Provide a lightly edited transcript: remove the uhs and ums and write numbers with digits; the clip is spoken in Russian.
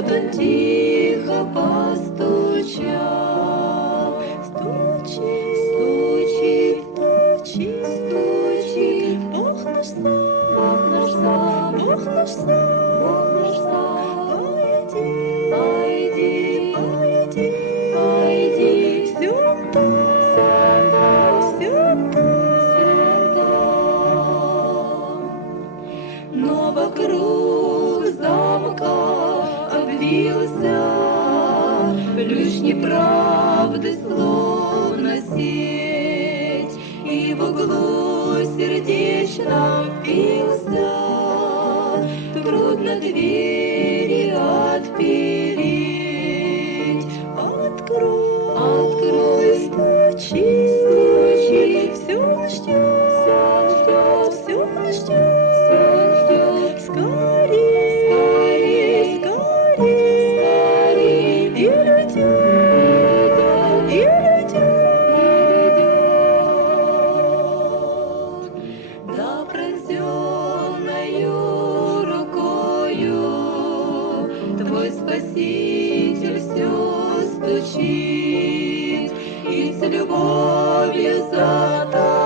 Вот он тихо постучал, стучит, стучит, стучит, стучит. Бог наш сам, Бог наш сам, Бог наш сам, Бог наш сам. Пойди, пойди, пойди, пойди сюда, сюда, сюда. Но вокруг замка обвился плющ неправды, словно сеть, и в углу сердечно бился. Трудно двери отпереть. Открой, открой, стучи, стучи, все ждет, все ждет. Скорей, скорей, скорей, и идет, и идет. Да пронзенною рукою Твой Спаситель все стучит, и с любовью за тобой